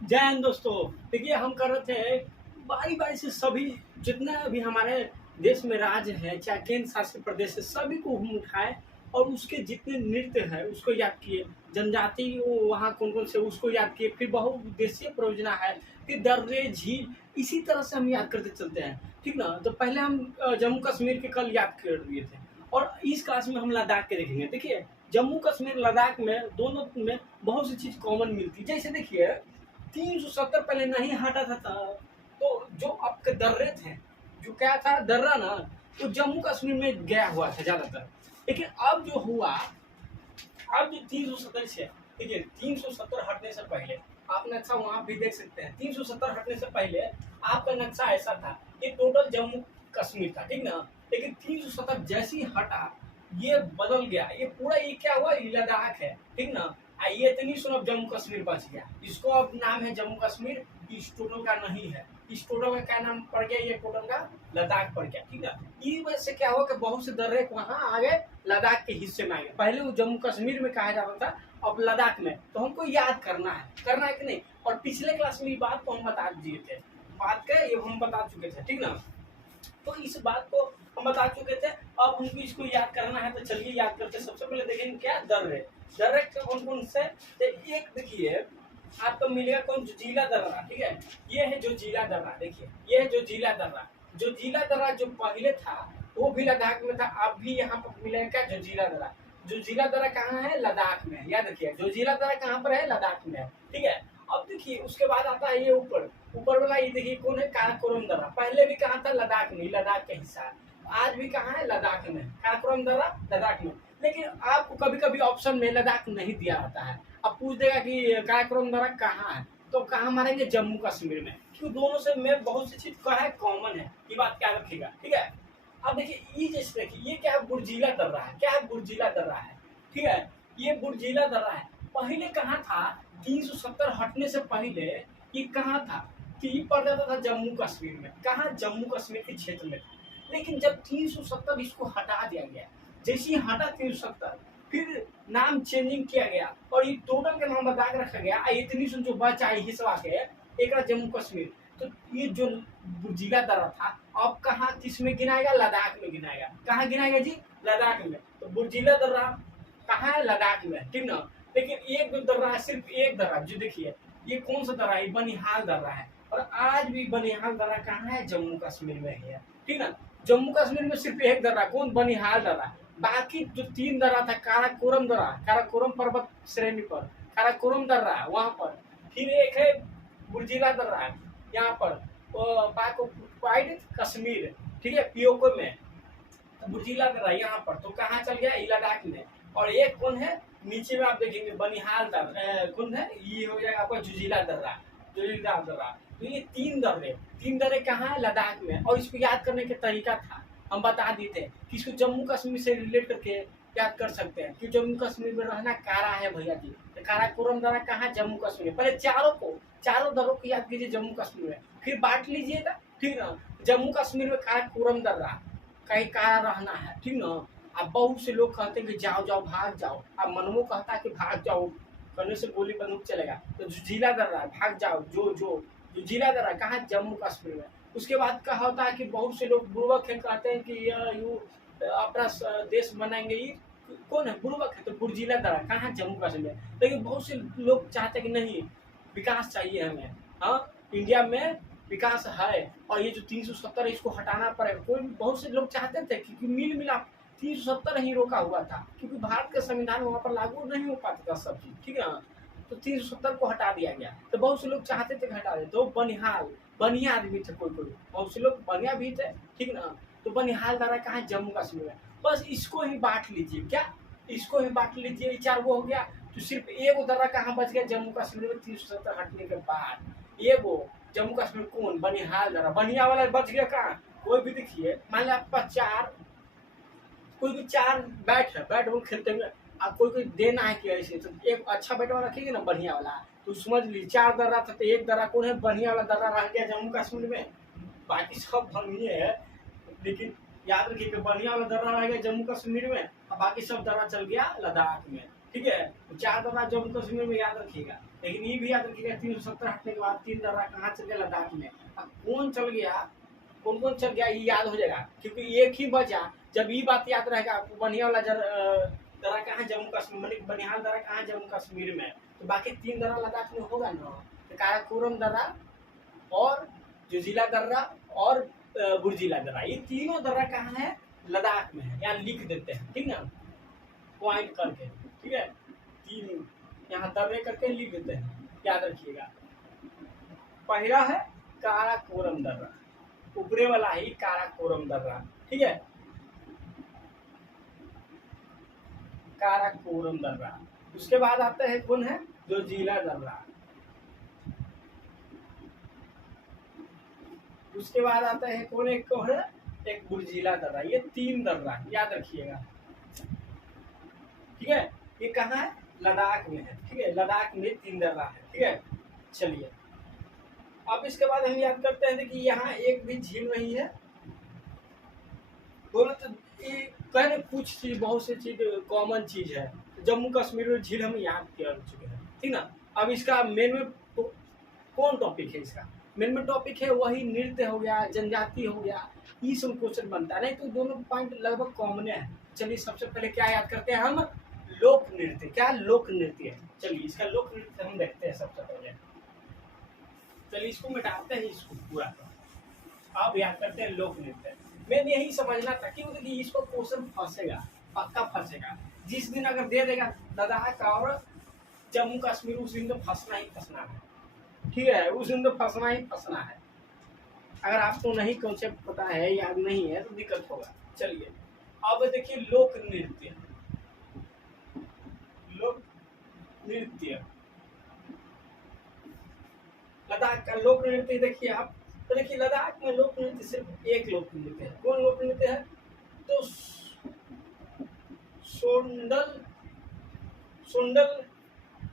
जय हिंद दोस्तों। देखिए हम कर रहे थे बारी बारी से सभी जितना भी हमारे देश में राज्य है, चाहे केंद्र शासित प्रदेश है, सभी को हम उठाए और उसके जितने नृत्य है उसको याद किए। जनजाति वहाँ कौन कौन से उसको याद किए। फिर बहुउद्देशीय परियोजना है, फिर दर्रे झील, इसी तरह से हम याद करते चलते हैं। ठीक ना। तो पहले हम जम्मू कश्मीर के कल याद कर दिए थे और इस क्लास में हम लद्दाख के देखेंगे। देखिए जम्मू कश्मीर लद्दाख में दोनों में बहुत सी चीज कॉमन मिलती है। जैसे देखिए 370 पहले नहीं हटा था, तो जो आपके दर्रे थे, जो क्या था दर्रा ना, तो जम्मू कश्मीर में गया हुआ था ज्यादातर। लेकिन अब जो हुआ, अब जो 370 से, देखिए 370 हटने से पहले आप नक्शा वहां भी देख सकते हैं। 370 हटने से पहले आपका नक्शा ऐसा था, ये टोटल जम्मू कश्मीर था, ठीक ना। लेकिन 370 जैसे ही हटा ये बदल गया, ये पूरा ये क्या हुआ, ये लद्दाख है, ठीक ना। ये इतनी सुनो अब जम्मू कश्मीर बच गया, इसको अब नाम है जम्मू कश्मीर। इस टोटल का नहीं है, इस टोटल का क्या नाम पड़ गया, ये टोटल का लद्दाख पड़ गया, ठीक है। इस वजह से क्या हुआ कि बहुत से दर्रे वहां आ गए, लद्दाख के हिस्से में आ गए। पहले वो जम्मू कश्मीर में कहा जाता था, अब लद्दाख में। तो हमको याद करना है कि नहीं। और पिछले क्लास में ये बात को हम बता दिए थे, बात का ये हम बता चुके थे, ठीक ना। तो इस बात को हम बता चुके थे, अब हमको इसको याद करना है। तो चलिए याद करते। सबसे पहले देखेंगे क्या दर्रे, दर्रे कौन कौन से। तो एक देखिए आपको मिलेगा कौन, जोजिला दर्रा, ठीक है। ये है जोजिला दर्रा, देखिए ये है जोजिला दर्रा। जोजिला दर्रा जो पहले था वो भी लद्दाख में था, अब भी यहाँ पर मिलेगा क्या, जोजिला दर्रा। जोजिला दर्रा कहाँ है, लद्दाख में। याद रखिए जोजिला दर्रा कहाँ पर है, लद्दाख में है, ठीक है। अब देखिए उसके बाद आता है ये ऊपर, ऊपर वाला ये देखिए कौन है, काराकोरम दर्रा। पहले भी कहाँ था, लद्दाख में, लद्दाख का हिस्सा है। आज भी कहाँ है, लद्दाख में, काराकोरम दर्रा लद्दाख में। लेकिन आपको कभी कभी ऑप्शन में लद्दाख नहीं दिया जाता है। अब पूछ देगा कि काराकोरम दर्रा कहाँ है, तो कहाँ मारेंगे, जम्मू कश्मीर में। क्योंकि दोनों से में बहुत सी चीज का है कॉमन है, ये बात क्या रखिएगा, ठीक है। अब देखिए ये जैसे देखिए ये क्या है, बुर्जीला दर्रा है। क्या है, बुर्जीला दर्रा है, ठीक है। ये बुर्जीला दर्रा है। पहले कहाँ था, 370 हटने से पहले ये कहाँ था, कि ये पड़ जाता था जम्मू कश्मीर में। कहाँ, जम्मू कश्मीर के क्षेत्र में। लेकिन जब 370 इसको हटा दिया गया, जैसे ही हटा 370, फिर नाम चेंजिंग किया गया और ये टोटल का नाम बता के रखा गया। इतनी सुन जो बचा हिस्सा के एक जम्मू कश्मीर। तो ये जो जिला दर्रा था अब कहाँ किसमें गिनाएगा, लद्दाख में गिनाएगा। कहाँ गिनाएगा जी, लद्दाख में। तो बुर्जिला दर्रा कहाँ है, लद्दाख में, ठीक ना। लेकिन एक जो दर्रा है, सिर्फ एक दर्रा, जो देखिए ये कौन सा दर्रा है, बनिहाल दर्रा है। और आज भी बनिहाल दर्रा कहाँ है, जम्मू कश्मीर में है, ठीक ना। जम्मू कश्मीर में सिर्फ एक दर्रा, कौन, बनिहाल दर्रा। बाकी जो 3 दर्रा था, काराकोरम दर्रा, काराकोरम पर्वत श्रेणी पर काराकोरम दर्रा वहां पर। फिर एक है बुर्जिला दर्रा यहाँ पर कश्मीर, ठीक है, पियोको में। तो बुर्जिला दर्रा यहाँ पर, तो कहाँ चल गया, लद्दाख में। और एक कौन है, नीचे में आप देखेंगे बनिहाल दर्रा, कौन है, ये हो जाएगा आपका जुजिला दर्रा, जुजिला दर्रा। तो ये 3 दर्रे कहाँ है, लद्दाख में। और इसको याद करने का तरीका था, हम बता देते हैं कि इसको जम्मू कश्मीर से रिलेट करके याद कर सकते हैं। कि जम्मू कश्मीर में रहना कारा है भैया जी, तो काराकोरम दर्रा कहाँ, जम्मू कश्मीर में। पहले चारों दर्रों को याद कीजिए जम्मू कश्मीर में, फिर बांट लीजिएगा, ठीक ना। जम्मू कश्मीर में काराकोरम दर्रा कहीं कारा रहना है, ठीक ना। अब बहुत से लोग कहते हैं कि जाओ जाओ भाग जाओ। अब मनमो कहता है कि भाग जाओ, करने से गोली बंदूक चलेगा। तो जिला दर्रा है, भाग जाओ, जो जिला दर्रा कहाँ, जम्मू कश्मीर में। उसके बाद कहा होता है कि बहुत से लोग बुर्बक है, कहते हैं कि यू अपना देश बनाएंगे। ये कौन है, बुर्बक है। तो बुर्जिला दर्रा कहाँ, जम्मू कश्मीर में। लेकिन बहुत से लोग चाहते हैं कि नहीं, विकास चाहिए हमें, हाँ इंडिया में विकास है और ये जो 370 इसको हटाना पड़ेगा। कोई बहुत से लोग चाहते थे क्योंकि मिल मिला 370 ही रोका हुआ था, क्योंकि भारत का संविधान वहां पर लागू नहीं हो पाता था सब चीज, ठीक है ना। तो 370 को हटा दिया गया। तो बहुत से लोग चाहते थे कि हटा दे। तो बनिहाल, बनिया आदमी थे, कोई बहुत से लोग बनिया भी थे, ठीक ना। तो बनिहाल दर्रा कहाँ, जम्मू कश्मीर में। बस इसको ही बांट लीजिए, क्या, इसको ही बांट लीजिए। ये 4 वो हो गया। तो सिर्फ एक दर्रा कहाँ बच गया, जम्मू कश्मीर में 370 हटने के बाद। ये वो जम्मू कश्मीर कौन, बनिहाल दर्रा, बनिया वाला बच गया कहाँ। कोई भी देखिए, मान लिया आपका कोई भी 4 बैट है, बैट बॉल खेलते हुए आप कोई देना है कि ऐसे, तो एक अच्छा बैट वाला रखिएगा ना, बढ़िया वाला। तो समझ लीजिए 4 दर्रा था, तो एक दर्रा कौन है, बढ़िया वाला दर्रा रह गया जम्मू कश्मीर में। बाकी सब बढ़िया है, लेकिन याद रखिए कि बढ़िया वाला दर्रा रह गया जम्मू कश्मीर में और बाकी सब दर्रा चल गया लद्दाख में, ठीक है। तो 4 दर्रा जम्मू कश्मीर में याद रखिएगा। लेकिन ये भी याद रखिएगा 370 हटने के बाद 3 दर्रा कहाँ चल गया, लद्दाख में। अब कौन चल गया, कौन कौन चल गया, ये याद हो जाएगा, क्योंकि एक ही बचा। जब ये बात याद रहेगा आपको, बनिया वाला दर्रा कहाँ, जम्मू कश्मीर, बनिहाल दर्रा कहाँ, जम्मू कश्मीर में, तो बाकी 3 दर्रा लद्दाख में होगा ना। तो काराकोरम दर्रा और जोजिला दर्रा और बुर्जिला दर्रा, ये तीनों दर्रा कहाँ है, लद्दाख में है। यहाँ लिख देते हैं, ठीक ना, पॉइंट करके, ठीक है, 3 यहाँ दर्रे करके लिख देते हैं, याद रखिएगा। पहला है काराकोरम दर्रा, ऊपरे वाला ही काराकोरम दर्रा, ठीक है, काराकोरम दर्रा। उसके बाद आता है कौन है, जोजिला दर्रा। उसके बाद आता है कौन, एक को है एक बुर्जिला दर्रा। ये 3 दर्रा याद रखिएगा, ठीक है। ये कहाँ है, लद्दाख में है, ठीक है, लद्दाख में 3 दर्रा है, ठीक है। चलिए अब इसके बाद हम याद करते हैं कि यहाँ एक भी झील नहीं है। बोलो तो ये कहने कुछ चीज, बहुत सी चीज कॉमन चीज है। जम्मू कश्मीर में झील हम याद कर चुके हैं, ठीक ना। अब इसका मेन में कौन टॉपिक है, इसका मेन में टॉपिक है वही नृत्य हो गया, जनजाति हो गया, ये सब क्वेश्चन बनता है। नहीं तो दोनों पॉइंट लगभग कॉमन है। चलिए सबसे पहले क्या याद करते हैं हम, लोक नृत्य। क्या लोक नृत्य है, चलिए इसका लोक नृत्य हम देखते हैं सबसे पहले। चलिए इसको मिटाते हैं, इसको पूरा अब याद करते हैं लोक नृत्य। मैंने यही समझना था कि इसको क्वेश्चन फंसेगा, पक्का फंसेगा। जिस दिन अगर दे देगा लद्दाख और जम्मू कश्मीर, उस दिन तो फंसना ही फंसना है, ठीक है, उस दिन तो फंसना ही फंसना है। अगर आपको नहीं कॉन्सेप्ट पता है, याद नहीं है, तो दिक्कत होगा। चलिए अब देखिए लोक नृत्य, लोक नृत्य, लद्दाख का लोक नृत्य देखिए आप। तो देखिए लद्दाख में लोक नृत्य सिर्फ एक लोक नृत्य है। कौन लोक नृत्य है, तो सोंडल, सोंडल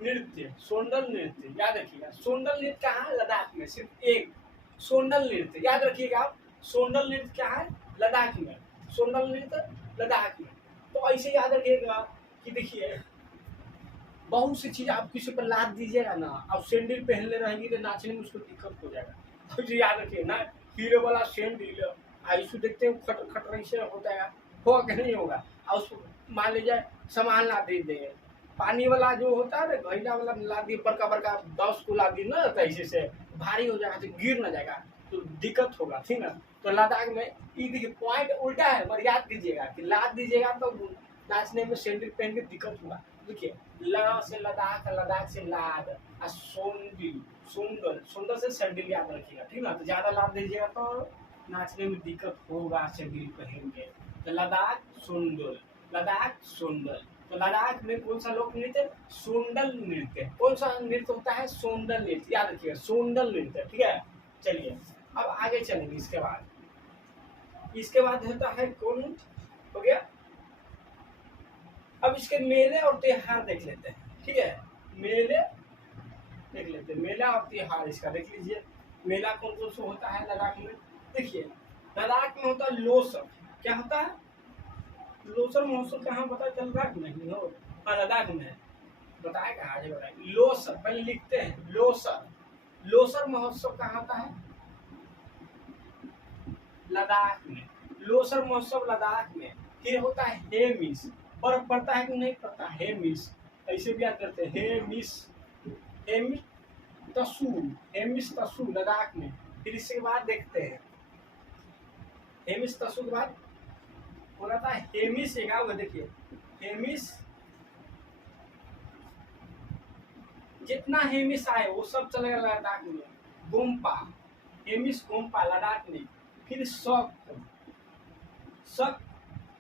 नृत्य, सोंडल नृत्य याद रखिएगा। सोंडल नृत्य कहाँ है, लद्दाख में, सिर्फ एक सोंडल नृत्य याद रखिएगा आप। सोंडल नृत्य क्या है, लद्दाख में, सोंडल नृत्य लद्दाख में। तो ऐसे याद रखिएगा कि देखिए बहुत सी चीज आप किसी पर लाद दीजिएगा ना, आप सैंडल पहनले रहेंगे तो नाचने में उसको दिक्कत हो जाएगा। तो जो याद रखिए ना, हीरो वाला सैंडल आइसू देखते हैं खट खट रही से होता है, होगा कि नहीं होगा। और उसको मान लीजिए सामान ला दे देंगे, पानी वाला जो होता है ना, घैला वाला ला दी, बड़का बड़का 10 को ला दी ना, तो ऐसे से भारी हो जाएगा, तो गिर ना जाएगा, तो दिक्कत होगा, ठीक ना। तो लद्दाख में ये देखिए पॉइंट उल्टा है, मगर याद कीजिएगा कि लाद दीजिएगा तो नाचने में सैंडल पहन के दिक्कत होगा। देखिए ल से लद्दाख, लद्दाख से लाद, और सोंडल, सोंडल, सोंडल से सैंडल याद रखिएगा, ठीक ना। तो ज्यादा लाद दीजिएगा तो नाचने में दिक्कत होगा सैंडल पहन के। तो लद्दाख सोंडल, लद्दाख सोंडल। तो लद्दाख में कौन सा लोक नृत्य, सोंडल नृत्य। कौन सा नृत्य होता है, सोंडल नृत्य, याद रखिएगा, सोंडल नृत्य, ठीक है। चलिए अब आगे चलेंगे। इसके बाद होता है कौन, हो गया। अब इसके मेले और त्योहार देख लेते हैं, ठीक है, मेले देख लेते हैं, मेला और त्योहार इसका देख लीजिए। मेला कौन कौन सा होता है लद्दाख में, देखिए लद्दाख में होता है लोसर। क्या होता है, लोसर महोत्सव। कहाँ पता चल रहा है, नहीं हो, हाँ लद्दाख में है, बताए कहा आगे बताए। लोसर पहले लिखते हैं, लोसर, लोसर महोत्सव कहाँ होता है, लद्दाख में। लोसर महोत्सव लद्दाख में। फिर होता है हेमिस, बर्फ पड़ता है कि नहीं पड़ता, हेमिस, ऐसे भी याद करते हैं, हेमिस, हेमिस तसू, हेमिस तसू लद्दाख में। फिर इसके बाद देखते हैं, हेमिस तसू के बाद बोला था हेमिस, एक आओगे देखिए, हेमिस, जितना हेमिस आए वो सब चलेगा लद्दाख में। गोम्पा, हेमिस गोम्पा लद्दाख में। फिर शक, शक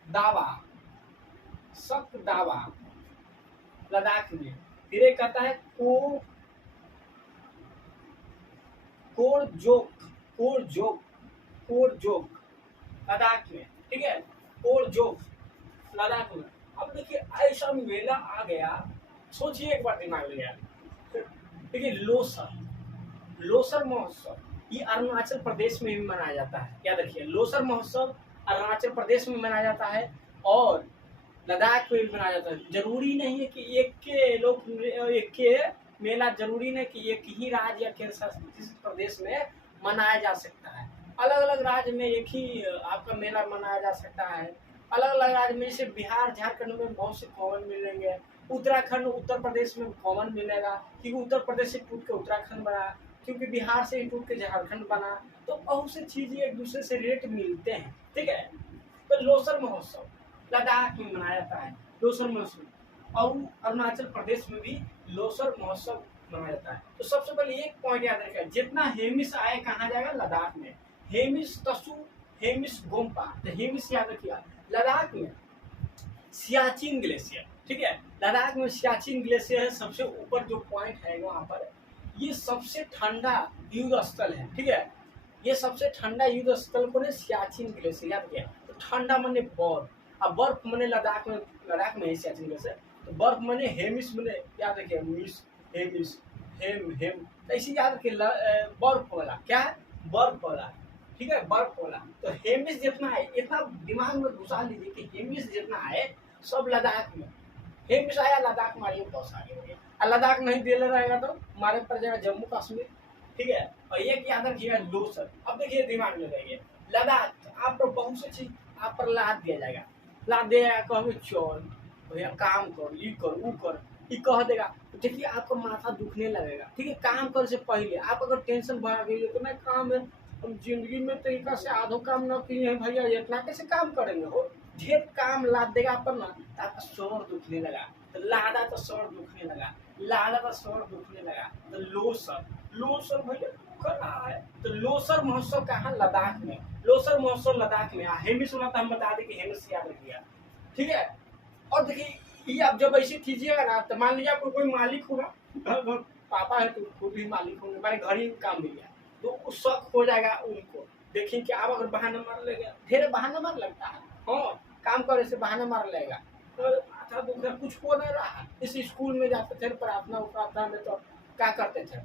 दावा, शक दावा लद्दाख में। फिर एक आता है core joke, core joke, core joke Ladakh में, ठीक है, कोर जोक लद्दाख में। अब देखिए ऐसा मेला आ गया, सोचिए एक बार दिमाग में यार। देखिए लोसर, लोसर महोत्सव ये अरुणाचल प्रदेश में भी मनाया जाता है, याद रखिए। लोसर महोत्सव अरुणाचल प्रदेश में मनाया जाता है और लद्दाख में भी मनाया जाता है। जरूरी नहीं है कि एक के लोग, एक के मेला जरूरी नहीं कि एक ही राज्य या केंद्र शासित प्रदेश में मनाया जा सकता है। अलग अलग राज्य में एक ही आपका मेला मनाया जा सकता है। अलग अलग राज्य में जैसे बिहार झारखंड में बहुत से कॉमन मिलेंगे, उत्तराखंड उत्तर प्रदेश में कॉमन मिलेगा क्योंकि उत्तर प्रदेश से टूट के उत्तराखंड बना, क्योंकि बिहार से ही टूट के झारखंड बना। तो बहुत सी चीजें एक दूसरे से रिलेट मिलते हैं, ठीक है। तो लोसर महोत्सव लद्दाख में मनाया जाता है, लोसर महोत्सव, और अरुणाचल प्रदेश में भी लोसर महोत्सव मनाया जाता है। तो सबसे पहले एक पॉइंट याद रखें, जितना हेमिस आए कहाँ जाएगा, लद्दाख में। हेमिस तसु, हेमिस गोम्पा, तो हेमिस याद रखिएगा। लद्दाख में सियाचिन ग्लेशियर, ठीक है, लद्दाख में सियाचिन ग्लेशियर है, सबसे ऊपर जो पॉइंट है वहाँ पर। ये सबसे ठंडा युद्ध स्थल है, ठीक है। ये सबसे ठंडा युद्ध स्थल को ने सियाचिन ग्लेशियर याद किया। तो ठंडा माने बर्फ, अब बर्फ माने लद्दाख में है सियाचिन ग्लेशियर। तो बर्फ माने हेमिस माने याद रखिए, मिस हेमिस हेम हेम, तो इसी याद रखिए बर्फ वाला, क्या है, बर्फ वाला, ठीक है, बर्फ वाला। तो हेमिस जितना है इतना दिमाग में घुसा लीजिए कि हेमिस जितना है सब लद्दाख में। हेमिस आया लद्दाख मारिए, बहुत आगे हो गया। और लद्दाख नहीं दे रहेगा तो हमारे पर जाएगा जम्मू कश्मीर, ठीक है। और एक याद रखिएगा लोसर। अब देखिए दिमाग में रहेंगे लद्दाख, आप पर बहुत सी चीज आप पर लाद दिया जाएगा, लाद दिया जाएगा, कहोगे चल भैया काम कर, ये कर वो कर, ये कह देगा। तो देखिए आपको माथा दुखने लगेगा, ठीक है। काम करने से पहले आप अगर टेंशन बढ़ा गई तो नहीं काम है, हम जिंदगी में तरीका से आधो काम न किए हैं भैया, इतना कैसे काम करेंगे हो, ढेर काम लाद देगा आप पर ना, तो आपका सर दुखने लगा। तो लादा तो सर दुखने लगा, लादा तो सर दुखने लगा। तो लोसर, लोसर भैया दुख रहा है। तो लोसर महोत्सव कहाँ, लद्दाख में। लोसर महोत्सव लद्दाख में। हेमिस वाला तो हम बता दें कि हेमिस याद रखिएगा, ठीक है। और देखिए ये आप जब ऐसे कीजिएगा ना, तो मान लीजिए आपको कोई मालिक होगा, पापा है तो खुद भी मालिक होंगे, हमारे घर ही काम मिल गया, तो शौक हो जाएगा उनको। देखिए कि आप अगर बहाना मार लेगा, ढेर बहाना मार लगता है, हाँ काम करे से बहाना मार लेगा, तो अच्छा दूसरा कुछ हो नहीं रहा। इस स्कूल में जाते थे प्रार्थना प्रार्थना में तो क्या करते थे,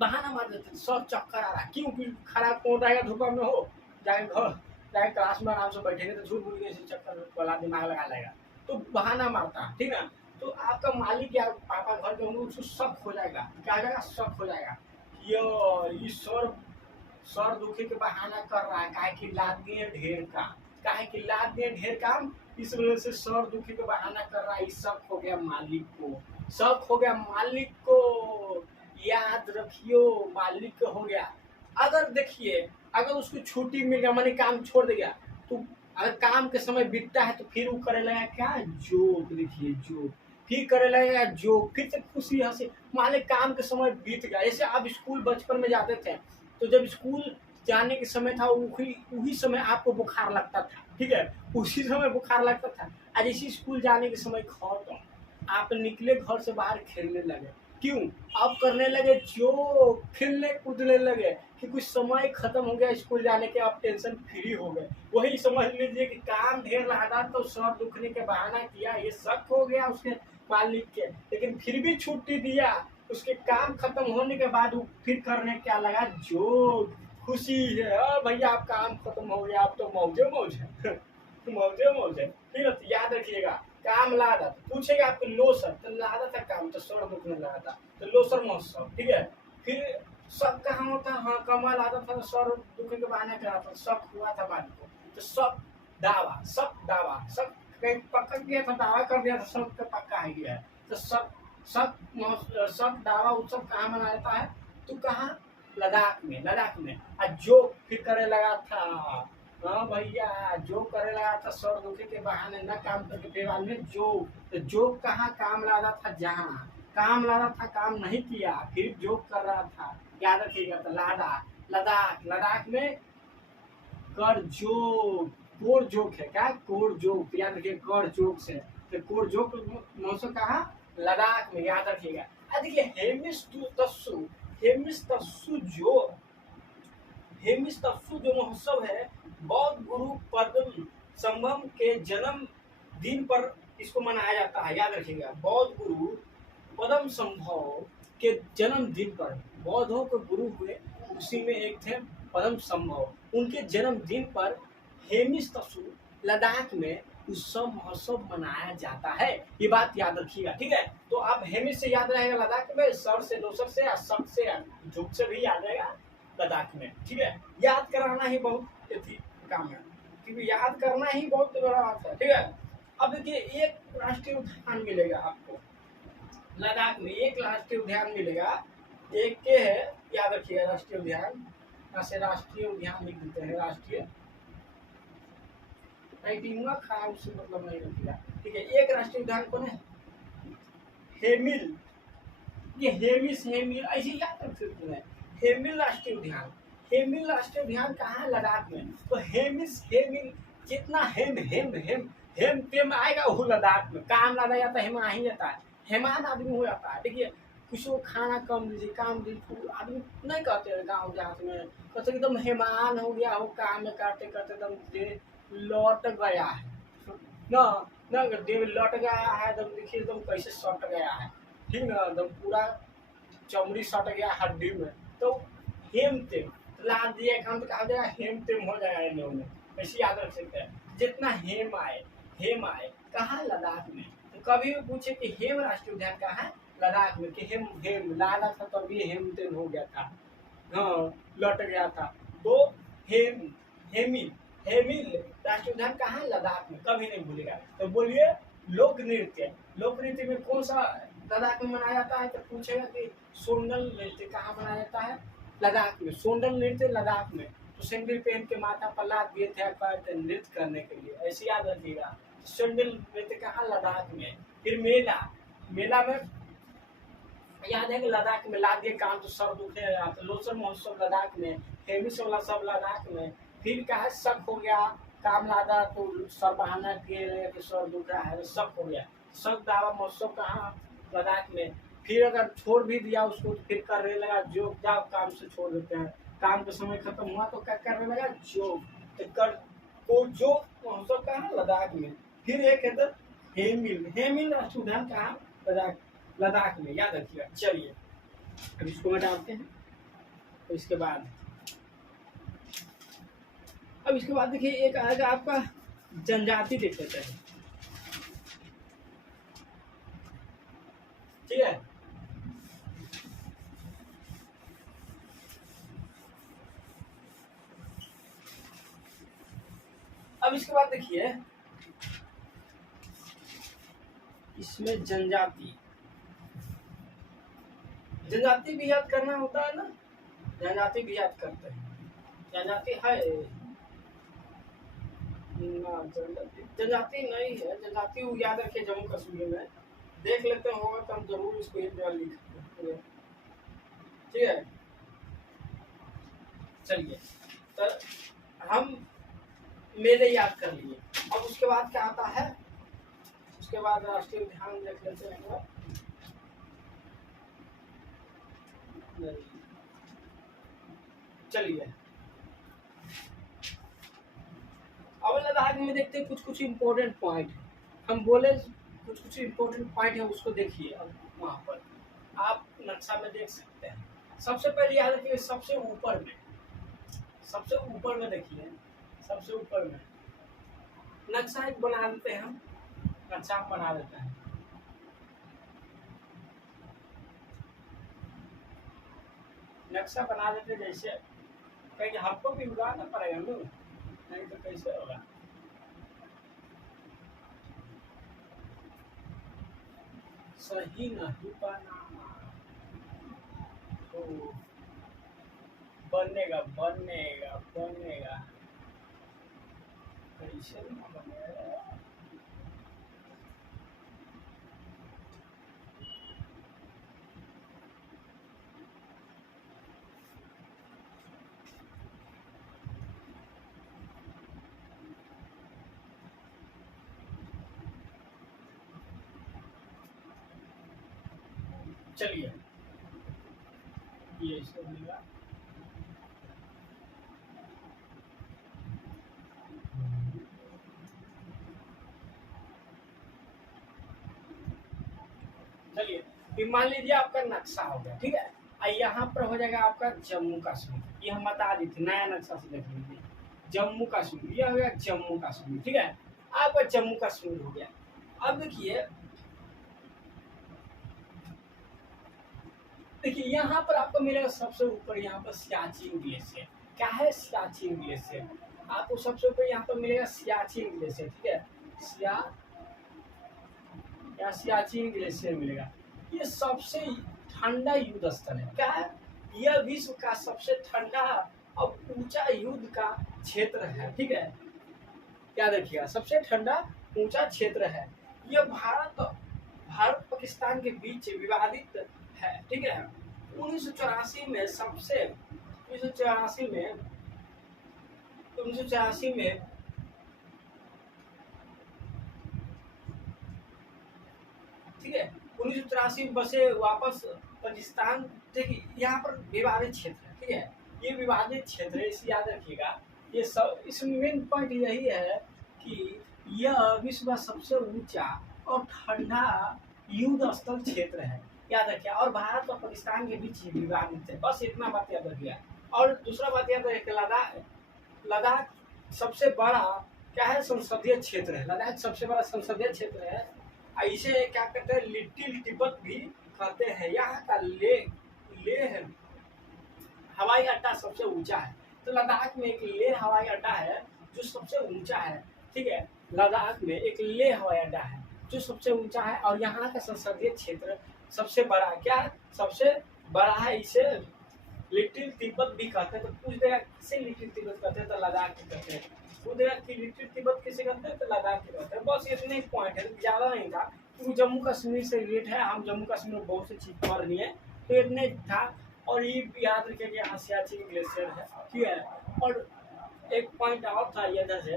बहाना मार देते थे, सब चक्कर आ रहा है, क्यों खराब कौन रहेगा, धूपा में हो जाए घर, जाए क्लास में आराम से बैठेंगे तो झूठ बोल के चक्कर वाला दिमाग लगा लेगा, तो बहाना मारता है, ठीक है। तो आपका मालिक या पापा घर के होंगे, उसको शक हो जाएगा, क्या हो जाएगा, शक हो जाएगा, ये सर दुखी के बहाना कर रहा है, काहे कि लाद दिए ढेर काम, काहे कि लाद दिए ढेर काम, इस वजह से सर दुखी के बहाना कर रहा है। इस शक हो गया मालिक को, शक हो गया मालिक को, याद रखियो मालिक को हो गया। अगर देखिए अगर उसको छुट्टी मिल गया, माने काम छोड़ देगा, तो अगर काम के समय बीतता है तो फिर वो करे लगा क्या, जोक, देखिए जोक, फिर करे लगेगा जोक, फिर से खुशी हंसी। मान ली काम के समय बीत गया, जैसे आप स्कूल बचपन में जाते थे, तो जब स्कूल जाने के समय था उसी समय आपको बुखार लगता था, ठीक है, उसी समय बुखार लगता था। आज इसी स्कूल जाने के समय खत्म, आप निकले घर से बाहर खेलने लगे, क्यों, आप करने लगे जो खेलने कूदने लगे कि कुछ समय खत्म हो गया स्कूल जाने के, आप टेंशन फ्री हो गए। वही समझ लीजिए कि काम ढेर रहा तो सर दुखने के बहाना किया, ये शक हो गया उसके मालिक के, लेकिन फिर भी छुट्टी दिया। उसके काम खत्म होने के बाद वो फिर करने क्या लगा, जो खुशी है भैया आप काम खत्म हो गया, आप तो मौजे मौज है मौजे मौज है। ठीक है, याद रखिएगा काम लादा, पूछेगा आपको लोसर, तो लादा था काम, तो सर दुखने लगा था, तो लोसर महोत्सव, ठीक है। फिर शक कहाँ होता, हाँ कमा लादा था, सर दुखने के बहाने करा था, शक हुआ था मालिक को, तो शक दावा, शक दावा, शक कहीं पक्का किया था, दावा कर दिया था, शक का पक्का है गया है, तो शक दावा उत्सव कहाँ मनाया जाता है, तो कहाँ, लद्दाख में, लद्दाख में। और जो फिर करे लगा था, हाँ भैया जो करे लगा था सर दुखे के बहाने न काम करके परिवार में, जो कहाँ काम लादा था, जहाँ काम लादा था काम नहीं किया, फिर जो कर रहा था, याद रखिएगा। तो लद्दाख, लद्दाख में कर जोक, कोर जोक है क्या, कोर जोक, याद रखिए कर जोक से, तो कोर जोक मौसम कहाँ, लद्दाख में, याद रखिएगा। देखिए हेमिस तस्सु जो महोत्सव है, बौद्ध गुरु पद्म संभव के जन्म दिन पर इसको मनाया जाता है, याद रखिएगा। बौद्ध गुरु पद्म संभव के जन्मदिन पर, बौद्धों के गुरु हुए उसी में एक थे पद्म संभव, उनके जन्मदिन पर हेमिस तस्सु लद्दाख में उत्सव महोत्सव मनाया जाता है। ये बात याद रखिएगा, ठीक है। तो आप हेमिस से याद रहेगा लद्दाख में, सर से दोसर से, सब से झुक से भी याद रहेगा लद्दाख में, ठीक है। याद कराना ही बहुत काम है, क्योंकि याद करना ही बहुत बड़ा बात है, ठीक है। अब देखिए एक राष्ट्रीय उद्यान मिलेगा आपको लद्दाख में, एक राष्ट्रीय उद्यान मिलेगा, एक के है, याद रखिएगा राष्ट्रीय उद्यान, ऐसे राष्ट्रीय उद्यान लिख देते हैं, राष्ट्रीय राइटिंग खा उससे मतलब नहीं रखिएगा, ठीक है। एक राष्ट्रीय उद्यान कौन है, हेमिल, ये हेमिस हेमिल ऐसे याद रख सकते हैं, हेमिल राष्ट्रीय उद्यान। हेमिल राष्ट्रीय उद्यान कहाँ है, लद्दाख में। तो हेमिस हेमिल, जितना हेम हेम हेम हेम तेम आएगा वो लद्दाख में, काम लादा जाता है, हेम आ ही जाता है, हेमान आदमी हो जाता है, देखिए। कुछ को खाना कम दीजिए, काम दीजिए, आदमी नहीं कहते हैं गाँव देहात में, कहते एकदम हेमान हो गया हो, काम में करते करते एकदम दे लौट गया है ना, ना देव लौट गया है, एकदम देखिए एकदम कैसे सट गया है, ठीक ना, एकदम पूरा चमड़ी सट गया हड्डी में, तो हेम तेम लाद दिया काम, तो कहा जाएगा हेम तेम हो जाएगा इन लोगों में, ऐसे याद रख सकते हैं। जितना हेम आए कहाँ, लद्दाख में। तो कभी भी पूछे कि हेम राष्ट्रीय उद्यान कहाँ है, लद्दाख में, कि हेम हेम लादा था तभी हेम तेम हो गया था, हाँ लौट गया था, तो हेम हेमिल हेमिल राष्ट्रीय उद्यान कहाँ है, लद्दाख में, कभी नहीं भूलेगा। तो बोलिए लोक नृत्य, लोक नृत्य में कौन सा लद्दाख में मनाया जाता है, तो पूछेगा कि सोंडल नृत्य कहाँ मनाया जाता है, लद्दाख में। सोंडल नृत्य लद्दाख में, तो सैंडल पहन के माथा पर लाद दिए थे नृत्य करने के लिए, ऐसे याद रखिएगा। सैंडल नृत्य कहाँ, लद्दाख में। फिर मेला, मेला में याद है कि लद्दाख में ला दिए काम तो सर दुखे, तो लोसर महोत्सव लद्दाख में, हेमिस वाला सब लद्दाख में। फिर क्या है, शक हो गया, काम लादा तो सर बहाना किए कि सर दुख रहा है, शक हो गया। शक दावा महोत्सव कहाँ, लद्दाख में। फिर अगर छोड़ भी दिया उसको तो फिर करने लगा जोक, जाओ काम से छोड़ देते हैं, काम का समय खत्म हुआ तो क्या करने लगा, जोक। तो कर को जोक महोत्सव कहाँ, लद्दाख में। फिर एक है तो हेमिल, हेमिल राष्ट्रीय उद्यान कहाँ, लद्दाख में, याद रखिएगा। चलिए अब इसको हटाते हैं, तो इसके बाद अब इसके बाद देखिए एक आएगा आपका जनजाति, देख लेते हैं, ठीक है। अब इसके बाद देखिए इसमें जनजाति, जनजाति भी याद करना होता है ना, जनजाति भी याद करते हैं, जनजाति है ना, जनजाति नहीं है, जनजाति वो याद रखिए जम्मू कश्मीर में, देख लेते होगा तो हम जरूर इसको एक बार लिख, ठीक है। चलिए तो हम मेले याद कर लिए, अब उसके बाद क्या आता है, उसके बाद राष्ट्रीय उद्यान देख लेते हैं। चलिए अब लद्दाख में देखते हैं कुछ कुछ इम्पोर्टेंट पॉइंट, हम बोले कुछ कुछ इम्पोर्टेंट पॉइंट है उसको देखिए। अब वहाँ पर आप नक्शा में देख सकते हैं, सबसे पहले याद रखिए सबसे ऊपर में, सबसे ऊपर में देखिए, सबसे ऊपर में नक्शा एक बना देते हैं हम, नक्शा बना देते हैं, नक्शा बना देते जैसे, कहीं हमको भी उड़ाना पड़ेगा ना, नहीं तो कैसे होगा। सही नहीं बनाना तो बनेगा बनेगा बनेगा, कैसे ना बनेगा। चलिए ये इसको मिलेगा, चलिए फिर मान लीजिए आपका नक्शा हो गया, ठीक है। यहाँ पर हो जाएगा आपका जम्मू कश्मीर, ये हम बता दी थी, नया नक्शा से देख लीजिए, जम्मू कश्मीर, ये हो गया जम्मू कश्मीर, ठीक है। आपका जम्मू कश्मीर हो गया। अब देखिए यहाँ पर आपको मिलेगा सबसे ऊपर, यहाँ पर सियाचिन ग्लेशियर। क्या है सियाचिन ग्लेशियर? आपको सबसे ऊपर यहाँ पर मिलेगा सियाचिन ग्लेशियर, ठीक है, सियाचिन ग्लेशियर मिलेगा। ये सबसे ठंडा युद्ध स्थल है। क्या है? यह विश्व का सबसे ठंडा और ऊंचा युद्ध का क्षेत्र है, ठीक है, याद रखिएगा, सबसे ठंडा ऊंचा क्षेत्र है। यह भारत पाकिस्तान के बीच विवादित है, ठीक है। 1984 में सबसे 1984 में 1984 में ठीक है 1984 में बसे वापस पाकिस्तान। देखिए यहाँ पर विवादित क्षेत्र है, ठीक है, ये विवादित क्षेत्र है, इसे याद रखिएगा। ये सब इसमें मेन पॉइंट यही है कि यह विश्व का सबसे ऊंचा और ठंडा युद्ध स्थल क्षेत्र है, याद रखिए, और भारत और पाकिस्तान के बीच विवादित है। बस इतना बात याद रखिएगा। और दूसरा बात याद रखिए, लद्दाख सबसे बड़ा क्या है, संसदीय क्षेत्र है। लद्दाख सबसे बड़ा संसदीय क्षेत्र है। इसे क्या कहते हैं, लिटिल तिब्बत भी कहते हैं। यहाँ का लेह हवाई अड्डा सबसे ऊंचा है। तो लद्दाख में एक लेह हवाई अड्डा है जो सबसे ऊंचा है, ठीक है, लद्दाख में एक लेह हवाई अड्डा है जो सबसे ऊंचा है। और यहाँ का संसदीय क्षेत्र सबसे बड़ा, क्या सबसे बड़ा है, इसे लिटिल तिब्बत भी कहते हैं। तो कुछ जगह किसे लिटिल तिब्बत कहते हैं, तो लद्दाख की कहते हैं। कुछ जगह की लिटिल तिब्बत किसे कहते हैं, तो लद्दाख की कहते हैं। बस इतने ही पॉइंट है, ज्यादा नहीं था, क्योंकि जम्मू कश्मीर से रिलेटेड है। हम जम्मू कश्मीर में बहुत सी चीज पढ़ रही है, तो इतने था। और ये याद रखिए कि यहाँ सियाचिन ग्लेशियर है, ठीक है। और एक पॉइंट और था इधर से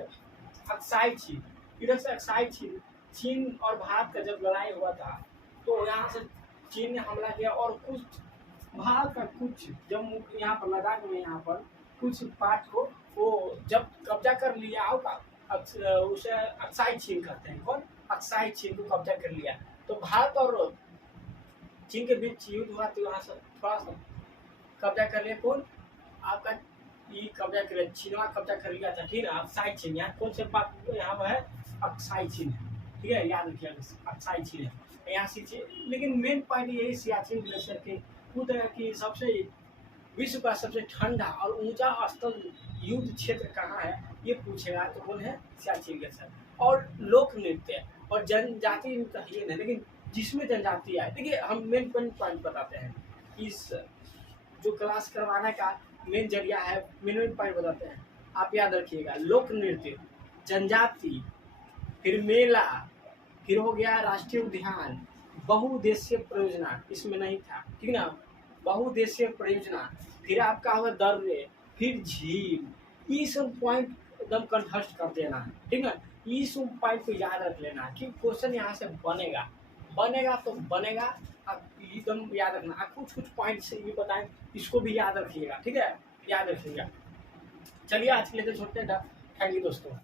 अक्साई चीन, इधर से अक्साई चीन, चीन और भारत का जब लड़ाई हुआ था तो यहाँ से चीन ने हमला किया और कुछ भारत का कुछ जम्मू यहाँ पर लद्दाख में यहाँ पर कुछ पार्ट को वो जब कब्जा कर लिया होगा, उसे अक्साई चीन कहते हैं। कौन? अक्साई चीन को कब्जा कर लिया। तो भारत और चीन के बीच युद्ध हुआ, तो यहाँ से थोड़ा सा कब्जा कर लिया। कौन? आपका ये कब्जा कर लिया, चीनवा कब्जा कर लिया था, ठीक है, अक्साई चीन। यहाँ कौन से बात यहाँ पर है, अक्साई चीन है, ठीक है, याद रखिए अक्साई चीन है यहाँ से। लेकिन मेन पॉइंट यही सियाचिन ग्लेशियर के खुद है कि सबसे विश्व का सबसे ठंडा और ऊंचा स्थल युद्ध क्षेत्र कहाँ है, ये पूछेगा तो कौन है, सियाचिन ग्लेशियर। और लोक नृत्य और जनजाति कहिए नहीं, लेकिन जिसमें जनजाति है, देखिए हम मेन पॉइंट बताते हैं। इस जो क्लास करवाने का मेन जरिया है, मेन पॉइंट बताते हैं, आप याद रखिएगा। लोक नृत्य, जनजाति, फिर मेला, फिर हो गया राष्ट्रीय उद्यान, बहुउद्देशीय परियोजना, इसमें नहीं था, ठीक ना, बहुउद्देशीय परियोजना, फिर आपका होगा दर्रे, फिर झील, ये सब पॉइंट एकदम कंठस्थ कर देना है, ठीक है। ये सब पॉइंट को याद रख लेना कि क्वेश्चन यहाँ से बनेगा तो बनेगा। आप एकदम याद रखना। आप कुछ पॉइंट से ये बताएं, इसको भी याद रखिएगा, ठीक है, याद रखिएगा। चलिए आज के लिए तो छोड़ते हैं, थैंक यू दोस्तों।